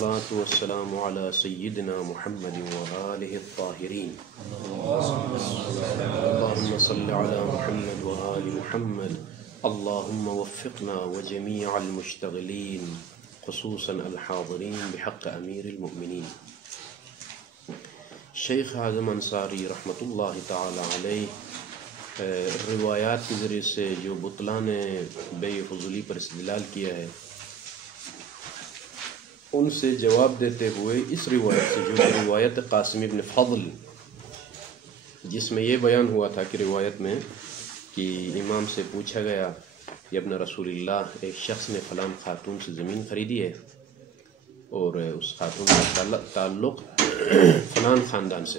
والصلاة والسلام على سيدنا محمد وآله الطاهرين اللهم صل على محمد وآل محمد اللهم وفقنا وجميع المشتغلين خصوصا الحاضرين بحق امیر المؤمنین۔ شیخ اعظم انصاری رحمۃ اللہ تعالی علیہ روایات کے ذریعے سے جو بطلان بیع فضولی پر استدلال کیا ہے، ان سے جواب دیتے ہوئے اس روایت سے، جو روایت قاسم ابن فضل، جس میں یہ بیان ہوا تھا کہ روایت میں کہ امام سے پوچھا گیا کہ ابن رسول اللہ، ایک شخص نے فلان خاتون سے زمین خریدی ہے اور اس خاتون کا تعلق فلان خاندان سے،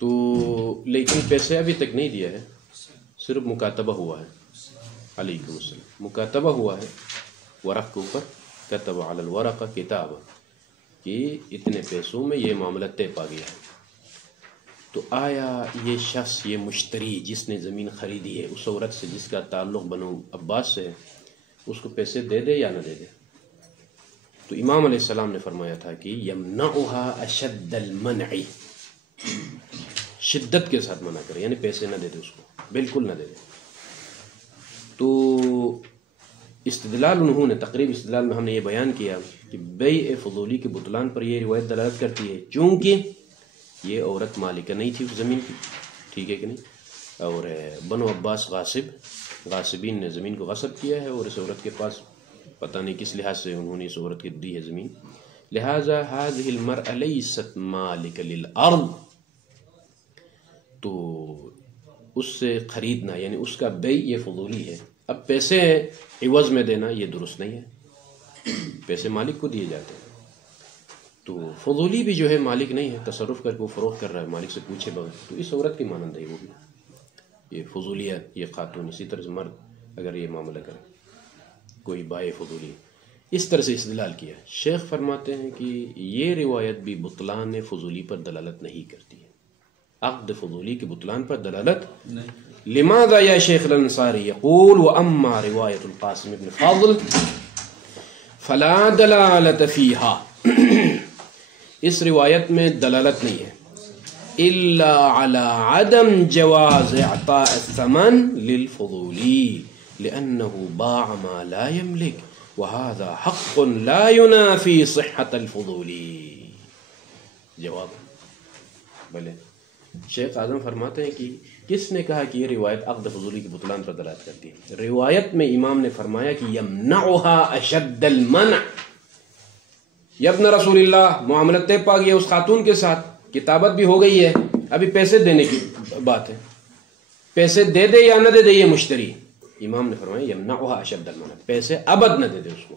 تو لیکن پیسے ابھی تک نہیں دیا ہے، صرف مکاتبہ ہوا ہے، علیکم السلام، مکاتبہ ہوا ہے ورق کے اوپر، کتب علی الورق کتاب، کہ اتنے پیسوں میں یہ معاملہ طے پا گیا ہے۔ تو آیا یہ شخص، یہ مشتری جس نے زمین خریدی ہے اس عورت سے جس کا تعلق بنو عباس سے ہے، اس کو پیسے دے دے یا نہ دے دے؟ تو امام علیہ السلام نے فرمایا تھا کہ یمنعها اشد المنع، شدت کے ساتھ منع کرے، یعنی پیسے نہ دے دے، اس کو بالکل نہ دے دے۔ تو استدلال انہوں نے، تقریب استدلال میں ہم نے یہ بیان کیا کہ بیع فضولی کے بطلان پر یہ روایت دلالت کرتی ہے، چونکہ یہ عورت مالکہ نہیں تھی اس زمین کی، ٹھیک ہے کہ نہیں، اور بنو عباس غاصبین نے زمین کو غصب کیا ہے، اور اس عورت کے پاس پتہ نہیں کس لحاظ سے انہوں نے اس عورت کی دی ہے زمین، لہذا هذه المرأة ليست مالک للارض، تو اس سے خریدنا یعنی اس کا بیع یہ فضولی ہے۔ اب پیسے عوض میں دینا یہ درست نہیں ہے، پیسے مالک کو دیے جاتے ہیں، تو فضولی بھی جو ہے مالک نہیں ہے، تصرف کر کے وہ فروخت کر رہا ہے مالک سے پوچھے بغیر، تو اس عورت کی مانند ہے وہ بھی، یہ فضولیہ، یہ خاتون، اسی طرح سے مرد اگر یہ معاملہ کرے کوئی بائع فضولی، اس طرح سے استدلال کیا۔ شیخ فرماتے ہیں کہ یہ روایت بھی بطلان فضولی پر دلالت نہیں کرتی ہے، عقد فضولی کے بطلان پر دلالت نہیں۔ لماذا یا شیخ الانصاری یقول واما روایت القاسم بن فضل فلا دلالت فیہا، اس روایت میں دلالت نہیں ہے، الا على عدم جواز اعطاء الثمن للفضولی لانه باع ما لا يملك وهذا حق لا ينافي صحة الفضولی۔ جواب بلے شیخ اعظم فرماتے ہیں کہ کس نے کہا کہ یہ روایت عقد فضولی کی بطلان پر دلالت کرتی ہے؟ روایت میں امام نے فرمایا کہ یمنعها اشد المنع، یا ابن رسول اللہ، معاملت طے پا گیا اس خاتون کے ساتھ، کتابت بھی ہو گئی ہے، ابھی پیسے دینے کی بات ہے، پیسے دے دے یا نہ دے دے یہ مشتری، امام نے فرمایا یمنعها اشد المنع، پیسے ابد نہ دے دے اس کو۔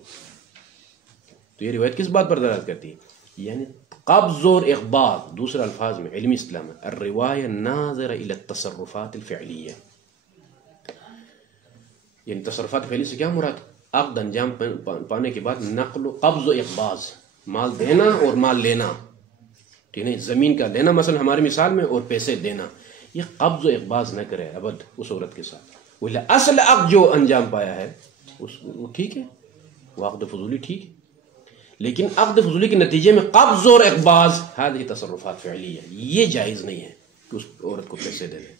تو یہ روایت کس بات پر دلالت کرتی ہے؟ یعنی قبض اور اقباض، دوسرے الفاظ میں علمی اصطلاح میں الروایہ ناظرہ الی التصرفات الفعلیہ، یعنی تصرفات فعلی سے کیا مراد؟ عقد انجام پانے کے بعد نقل و قبض و اقباض، مال دینا اور مال لینا، ٹھیک ہے، زمین کا لینا مثلا ہماری مثال میں، اور پیسے دینا، یہ قبض و اقباض نہ کرے ابد اس عورت کے ساتھ، وہ اصل عقد جو انجام پایا ہے وہ ٹھیک ہے، وہ عقد فضولی ٹھیک ہے، لیکن عقد فضولی کے نتیجے میں قبض اور اقباض، هذه تصرفات فعلیہ، یہ جائز نہیں ہے کہ اس عورت کو پیسے دے دے۔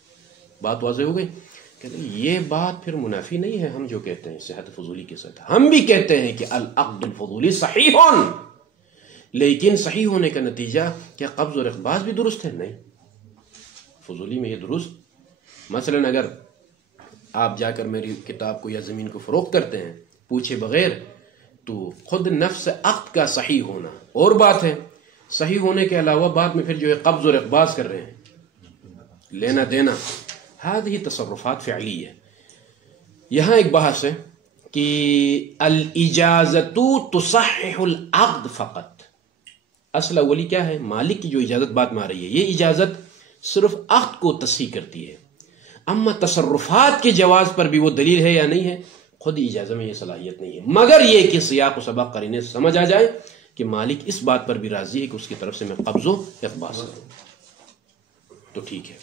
بات واضح ہو گئی؟ کہتے ہیں یہ بات پھر منافی نہیں ہے ہم جو کہتے ہیں صحت فضولی کے ساتھ، ہم بھی کہتے ہیں کہ العقد الفضولی صحیح، لیکن صحیح ہونے کا نتیجہ کیا قبض اور اقباض بھی درست ہے؟ نہیں، فضولی میں یہ درست، مثلا اگر آپ جا کر میری کتاب کو یا زمین کو فروخت کرتے ہیں پوچھے بغیر، تو خود نفس عقد کا صحیح ہونا اور بات ہے، صحیح ہونے کے علاوہ بعد میں پھر جو ہے قبض اور اقباض کر رہے ہیں، لینا دینا، هذه تصرفات فعلیہ۔ یہاں ایک بحث ہے کہ الاجازت تصحح العقد فقط، اصل اولی کیا ہے؟ مالک کی جو اجازت بات میں آ رہی ہے، یہ اجازت صرف عقد کو تصحیح کرتی ہے، اما تصرفات کے جواز پر بھی وہ دلیل ہے یا نہیں ہے، خود اجازت میں یہ صلاحیت نہیں ہے، مگر یہ کہ سیاق و سباق قرینے سے سمجھ آ جائے کہ مالک اس بات پر بھی راضی ہے کہ اس کی طرف سے میں قبض و اقباض کروں، تو ٹھیک ہے۔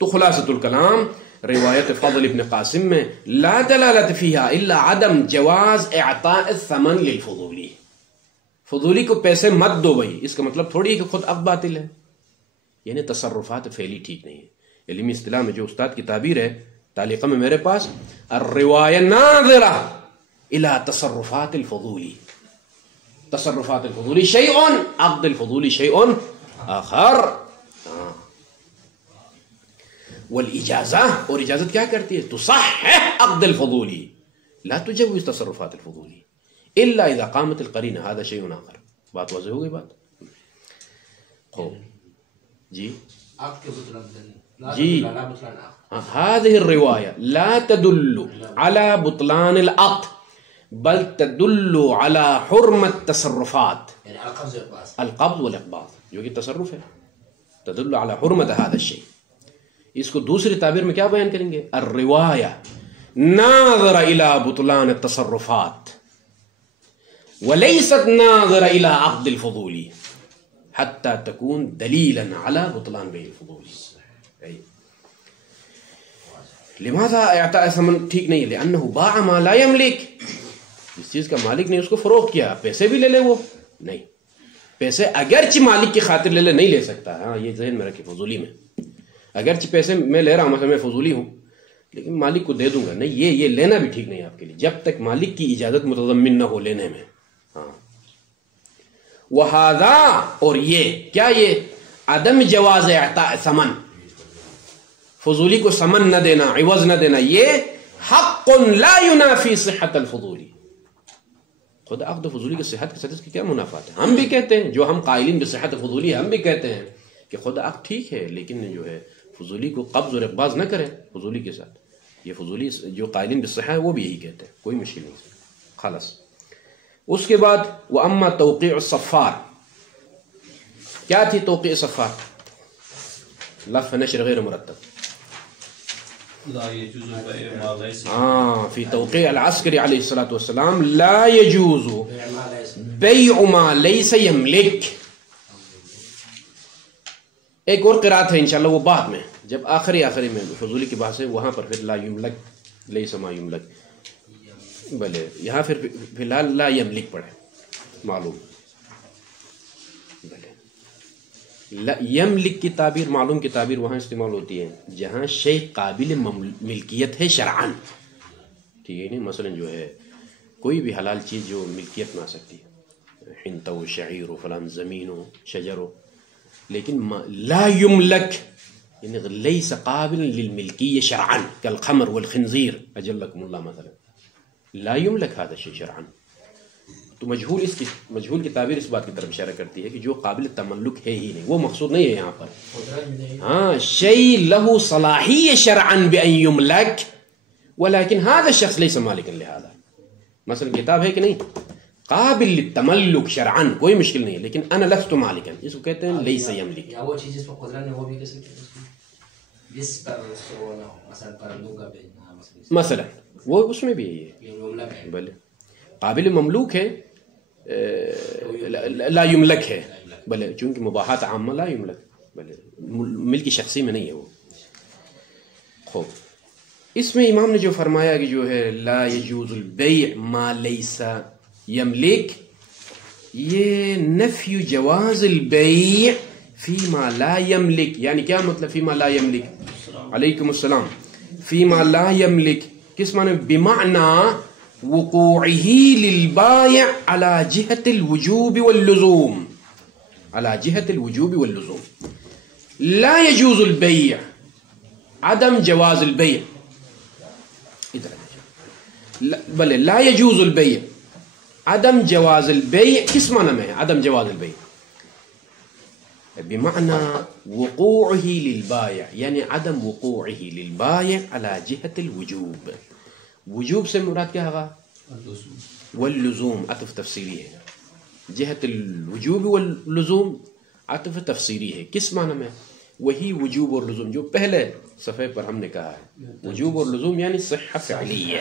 تو خلاصۃ الکلام، روایت فضل ابن قاسم میں لا دلالت فیہا الا عدم جواز اعطاء الثمن للفضولی، فضولی کو پیسے مت دو بھائی، اس کا مطلب تھوڑی ہے کہ خود عقد باطل ہے، یعنی تصرفات فعلی ٹھیک نہیں ہے۔ علمی اصطلاح میں جو استاد کی تعبیر ہے تعلیقہ میں میرے پاس، الرواية ناظرة الى تصرفات الفضولی، تصرفات الفضولی شیء، عقد الفضولی شیء آخر۔ والاجازہ، اور اجازت کیا کرتی ہے؟ تصحح عقد الفضولی لا تجوز تصرفات الفضولی الا اذا قامت القرینہ، هذا شیء آخر۔ بات واضح ہو گئی بات؟ خوب جی جی، هذه الرواية لا تدل على بطلان العقد بل تدل على حرمة التصرفات، القبض والإقباض جو کہ تصرف ہے، تدل على حرمة هذا الشيء۔ اس کو دوسری تعبیر میں کیا بیان کریں گے؟ الرواية ناظر الى بطلان التصرفات وليست ناظر الى عقد الفضولي حتى تكون دلیلا على بطلان بيع الفضولي۔ لماذا اعطاء ثمن ٹھیک نہیں ہے؟ لأنه باع ما لا يملك، جس چیز کا مالک نہیں اس کو فروخت کیا، پیسے بھی لے لے وہ نہیں، پیسے اگرچہ مالک کی خاطر لے لے نہیں لے سکتا، ہاں یہ ذہن میں رکھے، فضولی میں اگرچہ پیسے میں لے رہا ہوں، مثلا میں فضولی ہوں لیکن مالک کو دے دوں گا نہیں، یہ لینا بھی ٹھیک نہیں ہے آپ کے لیے جب تک مالک کی اجازت متضمن نہ ہو لینے میں۔ ہاں وَهَذَا، اور یہ کیا، یہ عدم جواز اعطاء ثمن، فضولی کو ثمن نہ دینا، عوض نہ دینا، یہ حق لا ينافی صحت الفضولی، خود عقد فضولی کی صحت کے ساتھ اس کی کیا منافات ہے؟ ہم بھی کہتے ہیں، جو ہم قائلین بصحت فضولی ہے، ہم بھی کہتے ہیں کہ خود عقد ٹھیک ہے لیکن جو ہے فضولی کو قبض اور اقباض نہ کرے فضولی کے ساتھ، یہ فضولی جو قائلین بالصحہ ہے وہ بھی یہی کہتے ہیں، کوئی مشکل نہیں خلاص۔ اس کے بعد وَأَمَّا تَوْقِيعُ الصَّفَّارِ، کیا تھی توقیع صفار؟ لفظ نشر غیر مرتب، فی توقیع العسکری علیہ الصلاۃ والسلام لا يجوز بیع ما لیس یملک۔ ایک اور قرات ہے انشاءاللہ وہ بعد میں، جب آخری میں فضولی کی بحث ہے وہاں پر پھر لا یملک لیس ما یملک، بلے یہاں پھر فی الحال لا یملک پڑھے معلوم، بلے یملک کی تعبیر، معلوم کی تعبیر وہاں استعمال ہوتی ہے جہاں شیء قابل ملکیت ہے شرعاً، ٹھیک ہے نہیں؟ مثلا جو ہے کوئی بھی حلال چیز جو ملکیت میں آ سکتی ہے، حنطہ و شعیر و فلان زمین و شجر و، لیکن لا یملک یعنی لیس قابل للملکیہ شرعاً کالخمر والخنزیر اجلکم اللہ، مثلا لا یملک هذا الشيء شرعاً۔ تو مجہول کی تعبیر اس بات کی طرف اشارہ کرتی ہے کہ جو قابل تملک ہے ہی نہیں، وہ مقصود نہیں ہے یہاں پر، ہاں شیء له صلاحیہ شرعاً بأن یملک ولكن هذا الشخص ليس مالکا لهذا، مثلا کتاب ہے کہ نہیں قابل للتملک شرعاً کوئی مشکل نہیں ہے لیکن انا لست مالکا، اس کو کہتے ہیں لیس یملک۔ یا وہ چیز جس پر قدرت ہے وہ بھی کہہ سکتے ہیں، جس پر مثلا پرندوں کا بیچنا مثلا وہ اس میں بھی ہے، بلے قابل مملوک ہے لا یملک ہے، بلے چونکہ مباحات عامہ لا یملک، بلے ملک شخصی میں نہیں ہے وہ۔ خوب اس میں امام نے جو فرمایا کہ جو ہے لا یجوز البیع ما لیس یملک، یہ نفی جواز البیع فیما لا یملک، یعنی کیا مطلب فیما لا یملک؟ علیکم السلام۔ فیما لا یملک کس معنی؟ بمعنی وقوعه للبائع على جهة الوجوب واللزوم، على جهة الوجوب واللزوم، لا يجوز البيع، عدم جواز البيع، بل لا يجوز البيع، عدم جواز البيع کس معنی میں ہے عدم جواز البيع؟ بمعنى وقوعه للبائع، یعنی عدم وقوعه للبائع على جهة الوجوب، وجوب سے مراد کیا ہوگا؟ واللزوم، عطف تفسیری ہے، جہت الوجوب واللزوم عطف تفسیری ہے، کس معنی میں؟ وہی وجوب اور لزوم جو پہلے صفحے پر ہم نے کہا ہے، وجوب اور لزوم یعنی صحہ فعلیہ،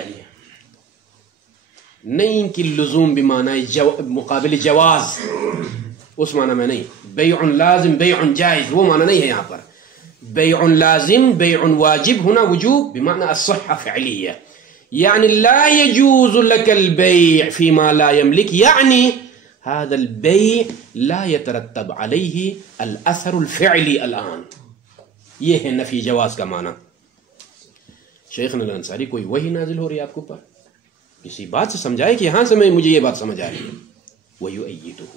نہیں کہ لزوم بمعنی مقابل جواز، اس معنی میں نہیں، بیع لازم بیع جائز وہ معنی نہیں ہے یہاں پر، بيع لازم بيع واجب، هنا وجوب بمعنى الصحة فعلية، يعني لا يجوز لك البيع فيما لا يملك، يعني هذا البيع لا يترتب عليه الأثر الفعلي الآن. یہ ہے نفی جواز کا معنی. شیخنا الانصاری کوئی وحی نازل ہو رہی ہے آپ کے اوپر، کسی بات سے سمجھائے کہ یہاں سے مجھے یہ بات سمجھ آ رہی ہے. وَيُؤَيِّدُهُ،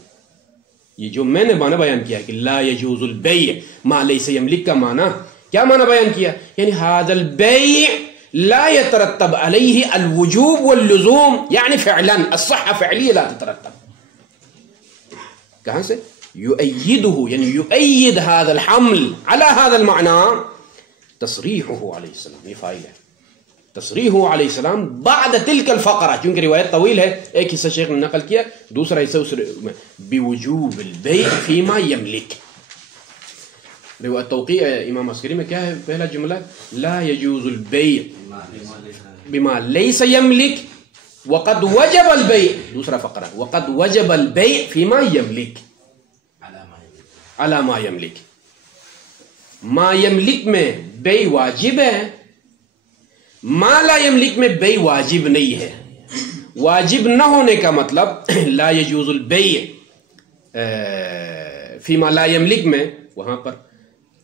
یہ جو میں نے معنی بیان کیا کہ لا يجوز البيع ما ليس يملك کا معنی، کیا معنی بیان کیا؟ یعنی هذا البيع لا يترتب عليه الوجوب واللزوم، يعني فعلا الصحة فعلية لا تترتب. کہاں سے؟ يؤيده، يعني يؤيد هذا الحمل على هذا المعنى تصريحه عليه السلام. یہ فائل ہے تصریحه علیہ السلام بعد تلك الفقرة، چونکہ روایت طویل ہے، ایک حصہ شیخ نے نقل کیا، دوسرا حصہ اس بوجوب البيع فيما يملك. روایت توقیع امام عسکری میں کیا ہے پہلا جملہ؟ لا يجوز البيع بما ليس يملك وقد وجب البيع. دوسرا فقرہ وقد وجب البيع فيما يملك على ما يملك. ما يملك میں بيع واجب ہے، ما لا يملك میں بيع واجب نہیں ہے. واجب نہ ہونے کا مطلب لا يجوز البيع فيما لا يملك میں وہاں پر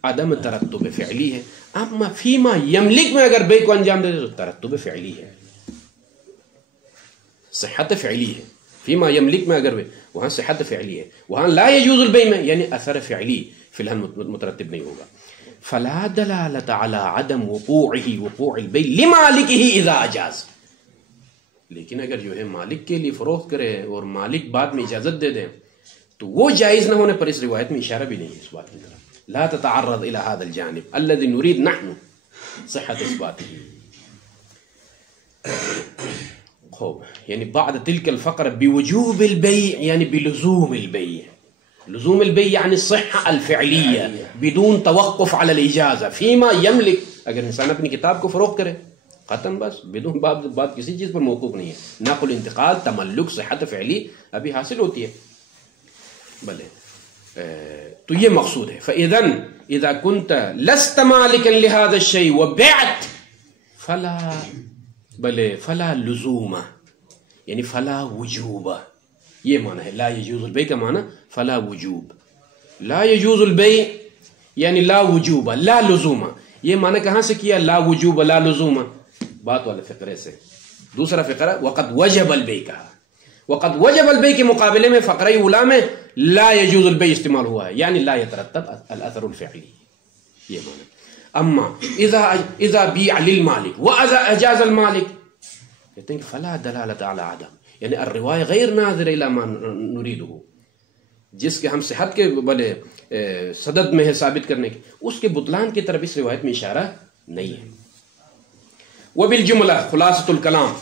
عدم ترتب فعلی ہے. اما فيما يملك میں اگر بيع کو انجام دے تو ترتب فعلی ہے، صحت فعلی ہے. فيما يملك میں اگر وہاں صحت فعلی ہے، وہاں لا يجوز البيع میں یعنی اثر فعلی فی الحال مترتب نہیں ہوگا. فلا دلالة على عدم وقوع البيع لمالكه اذا اجاز. لیکن اگر جو ہے مالک کے لیے فروخت کرے اور مالک بعد میں اجازت دے دیں تو وہ جائز نہ ہونے پر اس روایت میں اشارہ بھی نہیں ہے اس بات کی طرف. لا تتعرض الى هذا الجانب الذي نريد نحن صحة اثباته. خوب يعني بعد تلك الفقرة بوجوب البيع يعني بلزوم البيع. لزوم البيع يعني الصحة الفعلية بدون توقف على الإجازة فيما يملك. اگر انسان اپنی کتاب کو فروخت کرے ختم، بس بدون بات کسی چیز پر موقوف نہیں ہے. نقل انتقال تملک صحت فعلی ابھی حاصل ہوتی ہے. بلے تو یہ مقصود ہے. فإذن إذا كنت لست مالكا لهذا الشيء وبعت فلا لزوم یعنی فلا وجوب. یہ معنی ہے لا يجوز البيع کا معنی فلا وجوب. لا يجوز البيع یعنی لا وجوب لا لزوم. یہ معنی کہاں سے کیا؟ لا وجوب لا لزوم بات والے فقرے سے. دوسرا فقرہ وقد وجب البيع کہا. وقد وجب البيع کے مقابلے میں فقرہ اولا میں لا يجوز البيع استعمال ہوا ہے، یعنی لا يترتب الاثر الفعلی. یہ معنی. اما اذا بيع للمالك واذا اجاز المالك کہتے ہیں کہ فلا دلالة على عدم، یعنی الروایہ غیر ناظر الى ما نريده، جس کے ہم صحت کے بڑے صدد میں ہے ثابت کرنے کی، اس کے بطلان کی طرف اس روایت میں اشارہ نہیں ہے. وبالجملہ خلاصۃ الکلام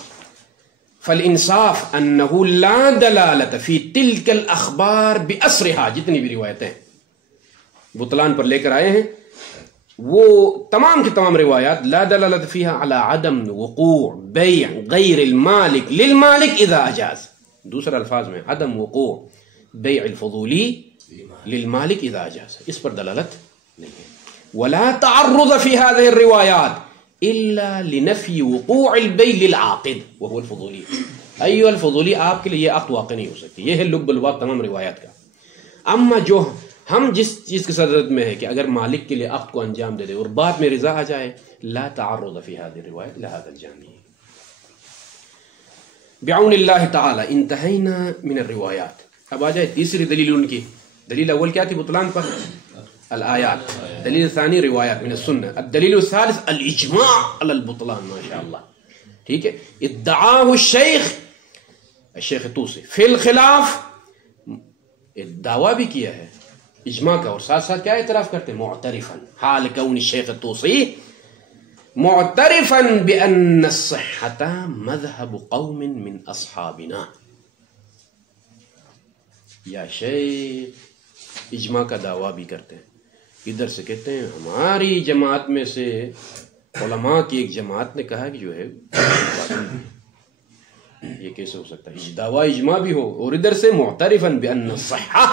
فالانصاف انه لا دلالة في تلك الاخبار باسرها. جتنی بھی روایتیں بطلان پر لے کر آئے ہیں وہ تمام کی تمام روایات لا دلالة فيها على عدم وقوع بيع غير المالك للمالك اذا اجاز. دوسرا الفاظ میں عدم وقوع بيع الفضولی للمالك اذا اجاز، اس پر دلالت نہیں ہے. ولا تعرض في هذه الروايات الا لنفي وقوع البيع للعاقد وهو الفضولي. ایو الفضولی آپ کے لیے یہ عقد واقع نہیں ہو سکتی. یہ ہے لب الباب تمام روایات کا. اما جو ہم جس چیز کی صدد میں ہے کہ اگر مالک کے لیے عقد کو انجام دے دے اور بعد میں رضا آ جائے لا تعرض في هذه الرواية لهذا الجانب. بعون اللہ تعالی انتہینا من الروایات. اب آ جائے تیسری دلیل ان کی. دلیل اول کیا تھی بطلان پر؟ الآیات. دلیل ثانی روایات من السنہ. الدلیل الثالث الاجماع علی البطلان. ما شاء اللہ. ٹھیک ہے. ادعاہ الشیخ طوسی فی الخلاف، دعویٰ بھی کیا ہے اجماع کا اور ساتھ ساتھ کیا اعتراف کرتے ہیں؟ معترفا حال کون الشیخ طوسی معترفا بأن الصحة مذهب قوم من اصحابنا. یا شیخ اجماع کا دعویٰ بھی کرتے ہیں، ادھر سے کہتے ہیں ہماری جماعت میں سے علماء کی ایک جماعت نے کہا کہ جو ہے یہ کیسے ہو سکتا ہے؟ دعویٰ اجماع بھی ہو اور ادھر سے معترفا بأن الصحة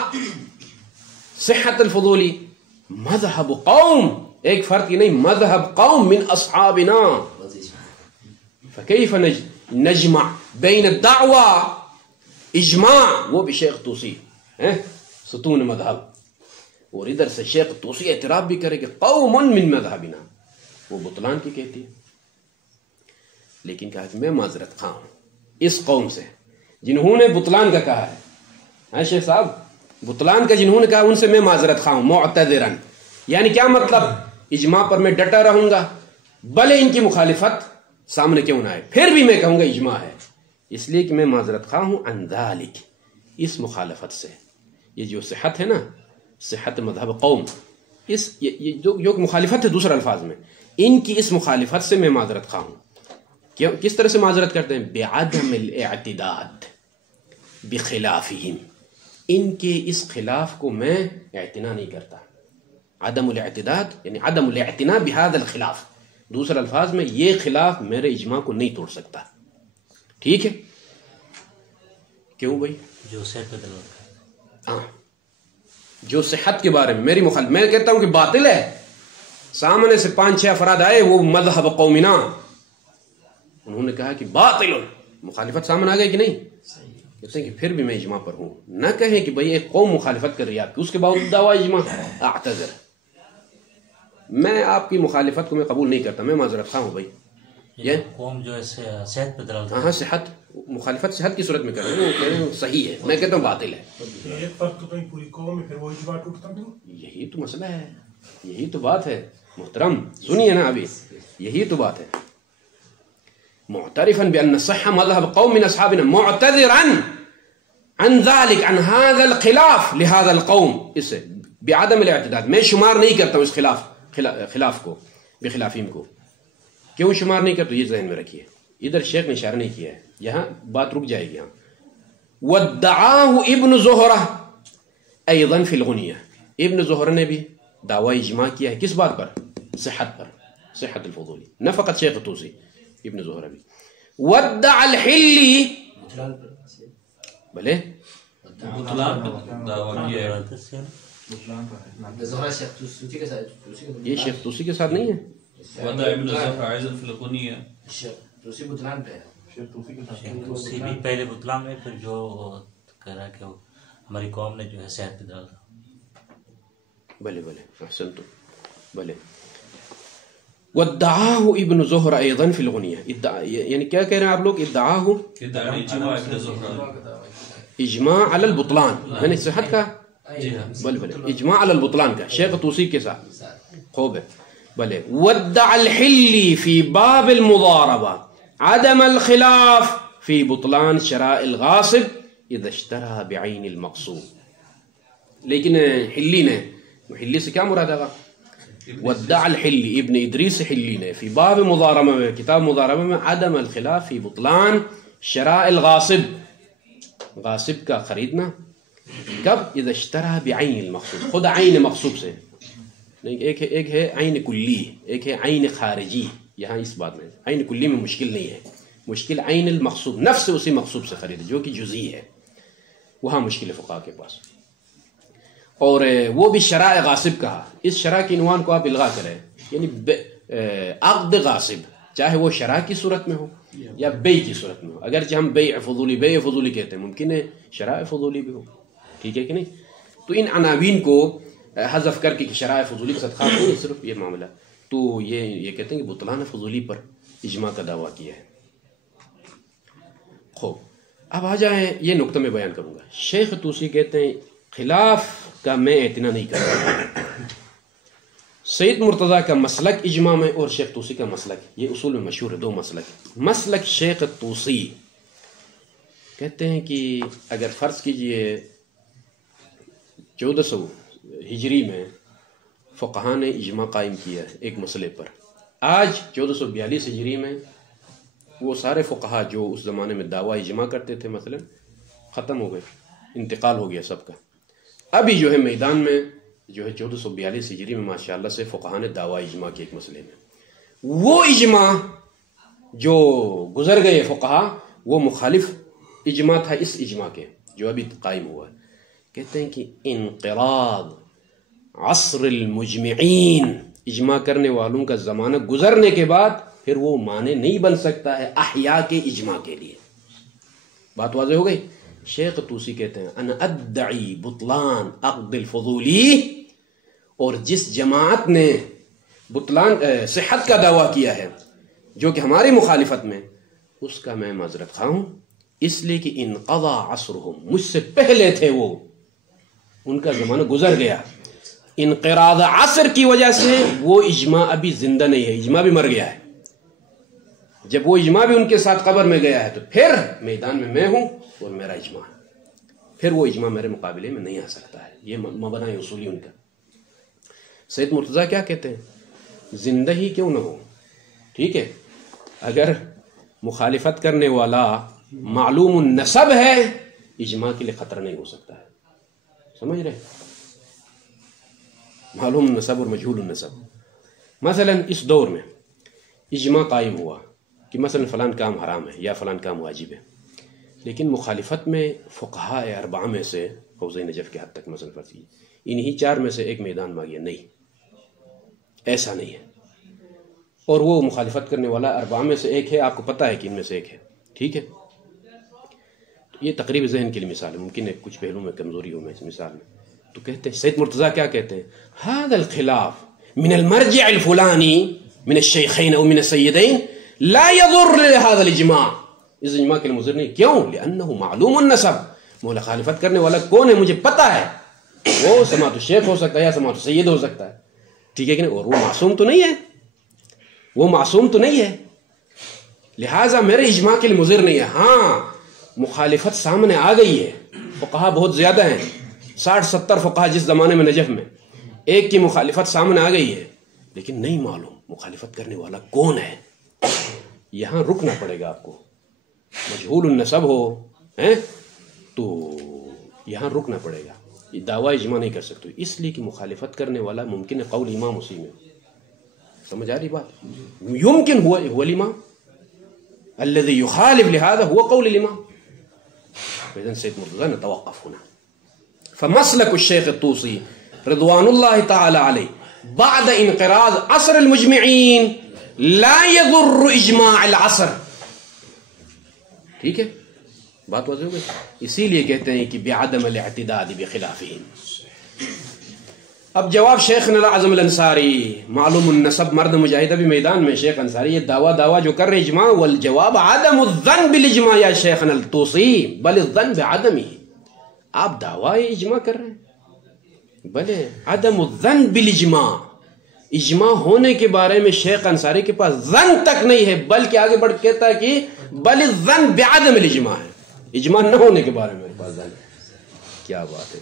صحت الفضولی مذہب قوم ایک فرد کی نہیں، مذہب قوم من اصحابنا، فکیف نجمع بین الدعوى اجماع، وہ بھی شیخ طوسی ستون مذہب، اور ادھر سے شیخ طوسی اعتراف بھی کرے کہ قوم من مذہبنا، وہ بطلان کی کہتی ہے. لیکن کہا کہ میں معذرت خواہ ہوں اس قوم سے جنہوں نے بطلان کا کہا ہے. شیخ صاحب بطلان کا جنہوں نے کہا ان سے میں معذرت خواہ ہوں، معتذرا. یعنی کیا مطلب؟ اجماع پر میں ڈٹا رہوں گا بھلے ان کی مخالفت سامنے کیوں نہ آئے، پھر بھی میں کہوں گا اجماع ہے، اس لیے کہ میں معذرت خواہ ہوں عن ذالک، اس مخالفت سے. یہ جو صحت ہے نا، صحت مذہب قوم، اس یہ جو مخالفت ہے دوسرے الفاظ میں، ان کی اس مخالفت سے میں معذرت خواہ ہوں. کس طرح سے معذرت کرتے ہیں؟ بعدم الاعتداد بخلافہم، ان کے اس خلاف کو میں اعتنا نہیں کرتا. عدم الاعتداد یعنی عدم الاعتنا بهذا الخلاف، دوسرے الفاظ میں یہ خلاف میرے اجماع کو نہیں توڑ سکتا. ٹھیک ہے؟ کیوں بھائی؟ جو صحت پہ دلالت کرتا ہے. ہاں، جو صحت کے بارے میں میری مخالف، میں کہتا ہوں کہ باطل ہے، سامنے سے 5-6 افراد آئے وہ مذہب قومنا، انہوں نے کہا کہ باطل، مخالفت سامنے آ گئی کہ نہیں؟ کہتے ہیں کہ پھر بھی میں اجماع پر ہوں. نہ کہیں کہ بھئی ایک قوم مخالفت کر رہی ہے آپ کی، اس کے باوجود دعویٰ اجماع، اعتذر، میں آپ کی مخالفت کو میں قبول نہیں کرتا، میں معذرت خواہ ہوں بھائی. یہ قوم جو ہے صحت پہ دلالت ہاں صحت، مخالفت صحت کی صورت میں کر رہے ہیں، وہ کہہ رہے ہیں صحیح ہے، میں کہتا ہوں باطل ہے. ایک فرق تو پوری قوم میں پھر وہ اجماع ٹوٹتا نہیں. یہی تو مسئلہ ہے، یہی تو بات ہے محترم، سنیے نا ابھی، یہی تو بات ہے. معترفا بأن صح مذهب قوم من اصحابنا معتذرا عن ذلك عن هذا الخلاف لهذا القوم، اس سے بعدم الاعتداد، میں شمار نہیں کرتا ہوں اس خلاف کو، بخلافیم کو. کیوں شمار نہیں کرتا؟ یہ ذہن میں رکھیے، ادھر شیخ نے اشارہ نہیں کیا ہے، یہاں بات رک جائے گی. یہاں وادعاه ابن زہرہ ایضا فی الغنیہ، ابن زہرہ نے بھی دعوی اجماع کیا ہے، کس بات پر؟ صحت پر، صحت الفضولی، نہ فقط شیخ طوسی، ابن زہرہ بھی. ودع الحلی، بھلے یہ شیخ طوسی کے ساتھ نہیں ہے، اسی بھی پہلے بطلان میں، پھر جو کہہ رہا ہے کہ ہماری قوم نے جو ہے صحت پہ دلالت. بھلے احسن تو بھلے. وادعاه ابن زہرہ ایضا فی الغنیہ، یعنی کیا کہہ رہے ہیں آپ لوگ؟ ادعاه اجماع علی البطلان، یعنی صحت کا، بھلے اجماع علی البطلان کا شیخ طوسی کے ساتھ. خوب ہے، بھلے. ودع الحلی فی باب المضاربہ عدم الخلاف فی بطلان شراء الغاصب اذا اشترى بعین المقصود. لیکن حلی نے، حلی سے کیا مراد ہے؟ ودع الحلی، ابن ادریس حلی نے فی باب مضاربہ میں، کتاب مضاربہ میں، عدم الخلاف فی بطلان شراء الغاصب، غاصب کا خریدنا، کب؟ اذا اشترى بعین المقصود، خود عین مقصود سے نہیں. ایک ہے عین کلی، ایک ہے عین خارجی. یہاں اس بات میں عین کلی میں مشکل نہیں ہے، مشکل عین المقصود، نفس اسی مقصود سے خریدے جو کہ جزئی ہے، وہاں مشکل ہے فقہاء کے پاس. اور وہ بھی شراء غاصب کہا. اس شراء کی عنوان کو آپ الغا کریں، یعنی عقد غاصب، چاہے وہ شراء کی صورت میں ہو یا بیع کی صورت میں ہو. اگرچہ ہم بیع فضولی کہتے ہیں، ممکن ہے شراء فضولی بھی ہو. ٹھیک ہے کہ نہیں؟ تو ان عناوین کو حذف کر کے شراء فضولی کے ساتھ خاص نہیں صرف یہ معاملہ، تو یہ کہتے ہیں کہ بطلان فضولی پر اجماع کا دعویٰ کیا ہے. خوب، اب آ جائیں، یہ نقطہ میں بیان کروں گا. شیخ طوسی کہتے ہیں خلاف کا میں اعتنا نہیں کرتا. سید مرتضیٰ کا مسلک اجماع میں اور شیخ طوسی کا مسلک، یہ اصول میں مشہور ہے، دو مسلک. مسلک شیخ طوسی کہتے ہیں کہ اگر فرض کیجئے 1400 ہجری میں فقہاء نے اجماع قائم کیا ہے ایک مسئلے پر، آج 1442 ہجری میں وہ سارے فقہاء جو اس زمانے میں دعویٰ اجماع کرتے تھے مثلا ختم ہو گئے، انتقال ہو گیا سب کا. ابھی جو ہے میدان میں جو ہے 1442 ہجری میں ماشاءاللہ سے فقہاء نے دعویٰ اجماع کے ایک مسئلے میں، وہ اجماع جو گزر گئے فقہاء وہ مخالف اجماع تھا اس اجماع کے جو ابھی قائم ہوا ہے. کہتے ہیں کہ انقراض عصر المجمعین اجماع کرنے والوں کا زمانہ گزرنے کے بعد پھر وہ معنی نہیں بن سکتا ہے احیاء کے اجماع کے لیے. بات واضح ہو گئی. شیخ طوسی کہتے ہیں انا ادعی بطلان عقد الفضولی، اور جس جماعت نے بطلان صحت کا دعویٰ کیا ہے جو کہ ہماری مخالفت میں، اس کا میں معذرت خواہ ہوں، اس لیے کہ انقضا عصرہم، مجھ سے پہلے تھے وہ، ان کا زمانہ گزر گیا. انقراض عصر کی وجہ سے وہ اجماع ابھی زندہ نہیں ہے، اجماع بھی مر گیا ہے. جب وہ اجماع بھی ان کے ساتھ قبر میں گیا ہے تو پھر میدان میں ہوں اور میرا اجماع ہے، پھر وہ اجماع میرے مقابلے میں نہیں آ سکتا ہے. یہ مبنی اصولی ان کا. سید مرتضیٰ کیا کہتے ہیں؟ زندہ ہی کیوں نہ ہو، ٹھیک ہے، اگر مخالفت کرنے والا معلوم النسب ہے اجماع کے لیے خطرہ نہیں ہو سکتا ہے. سمجھ رہے؟ معلوم النسب اور مجہول النسب. مثلا اس دور میں اجماع قائم ہوا کہ مثلا فلان کام حرام ہے یا فلان کام واجب ہے، لیکن مخالفت میں فقہاء اربعہ میں سے حوزہ نجف کے حد تک مثلا فرضی انہی 4 میں سے ایک میدان میں گیا. نہیں، ایسا نہیں ہے. اور وہ مخالفت کرنے والا 4 میں سے ایک ہے، آپ کو پتہ ہے کہ ان میں سے ایک ہے، ٹھیک ہے. تو یہ تقریب ذہن کے لیے مثال ہے، ممکن ہے کچھ پہلو میں کمزوری ہو میں اس مثال میں. تو کہتے ہیں سید مرتضیٰ کیا کہتے ہیں؟ هذا الخلاف من المرجع الفلانی من الشیخین او من السیدین لا يضر لهذا الاجماع، اس اجماع کے لیے مضر نہیں. کیوں؟ لانه معلوم النسب، مخالفت کرنے والا کون ہے مجھے پتہ ہے، وہ سماعت الشیخ ہو سکتا ہے یا سماعت السید ہو سکتا ہے، ٹھیک ہے کہ نہیں. اور وہ معصوم تو نہیں ہے، وہ معصوم تو نہیں ہے، لہٰذا میرے اجماع کے لیے مضر نہیں ہے. ہاں مخالفت سامنے آ گئی ہے، فقہا بہت زیادہ ہیں، 60-70 فقہا جس زمانے میں نجف میں، ایک کی مخالفت سامنے آ گئی ہے، لیکن نہیں معلوم مخالفت کرنے والا کون ہے. یہاں رکنا پڑے گا آپ کو. مجہول النسب ہو تو یہاں رکنا پڑے گا، یہ دعویٰ اجماع نہیں کر سکتے، اس لیے کہ مخالفت کرنے والا ممکن ہے قول امام اسی میں. سمجھ آ رہی بات؟ يمكن هو الامام الذي يخالف لهذا هو قول الامام. فاذا سيد مرتضى نتوقف هنا. فمسلك الشيخ الطوسي رضوان الله تعالى عليه بعد انقراض عصر المجمعين لا يضر اجماع العصر. ٹھیک ہے، بات واضح ہو گئی. اسی لیے کہتے ہیں کہ بعدم الاعتداد بخلافهم. اب جواب شیخ اعظم الانصاری، معلوم النسب مرد مجاہد بھی میدان میں، شیخ انصاری یہ دعویٰ جو کر رہے اجماع، والجواب عدم الظن بالاجماع یا شیخنا الطوسی بل الظن بعدمی. آپ دعویٰ اجماع کر رہے ہیں، بلے عدم الظن بالاجماع، اجماع ہونے کے بارے میں شیخ انصاری کے پاس ظن تک نہیں ہے، بلکہ آگے بڑھ کہتا ہے کہ بل الظن بعدم الاجماع ہے، اجماع نہ ہونے کے بارے میں پاس ظن. کیا بات ہے.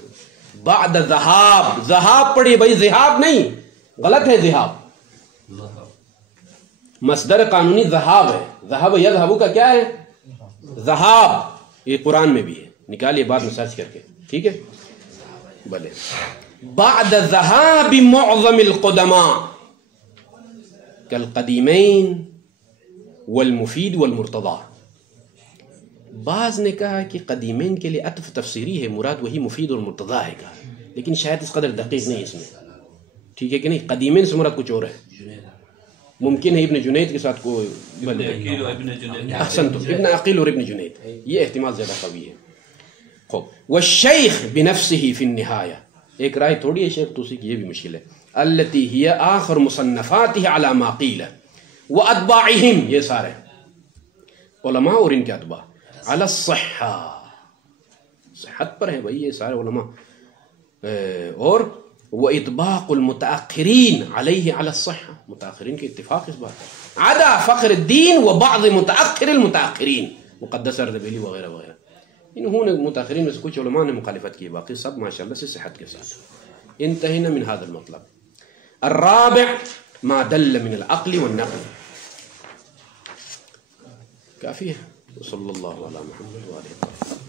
بعد ذہاب، ذہاب پڑھی بھائی، ذہاب نہیں، غلط ہے. ذہاب مصدر قانونی ذہاب ہے، ذہب یذہب کا کیا ہے؟ ذہاب. یہ قرآن میں بھی ہے، نکالیے بعد میں سرچ کر کے، ٹھیک ہے. بلے بعد ذہاب معظم القدماء کالقدیمین والمفید والمرتضی. بعض نے کہا کہ قدیمین کے لیے عطف تفسیری ہے، مراد وہی مفید اور مرتضی ہے کہا، لیکن شاید اس قدر دقیق نہیں اس میں، ٹھیک ہے کہ نہیں. قدیمین سے مراد کچھ اور ہے، ممکن ہے ابن جنید کے ساتھ کوئی احسنتم، ابن عقیل اور ابن جنید، یہ احتمال زیادہ قوی ہے. خوب والشیخ بنفسه فی النہایہ، ایک رائے تھوڑی ہے شیخ طوسی کی، یہ بھی مشکل ہے. التی ہی آخر مصنفاتہ علی ما قیل واتباعہم، یہ سارے علماء اور ان کے اتباع علی الصحہ، صحت پر ہیں بھائی یہ سارے علماء. اور وإطباق المتأخرین علیہ علی الصحہ، متأخرین کے اتفاق اس بات ہے. عدا فخر الدین و بعض متأخر المتأخرین، مقدس اردبیلی وغیرہ وغیرہ، انہوں نے متأخرین میں سے کچھ علماء نے مخالفت کی، باقی سب ماشاءاللہ سے صحت کے ساتھ. انتہینا من هذا المطلب. الرابع ما دل من العقل والنقل. کافی ہے. صلی اللہ علی محمد وآلہ وسلم.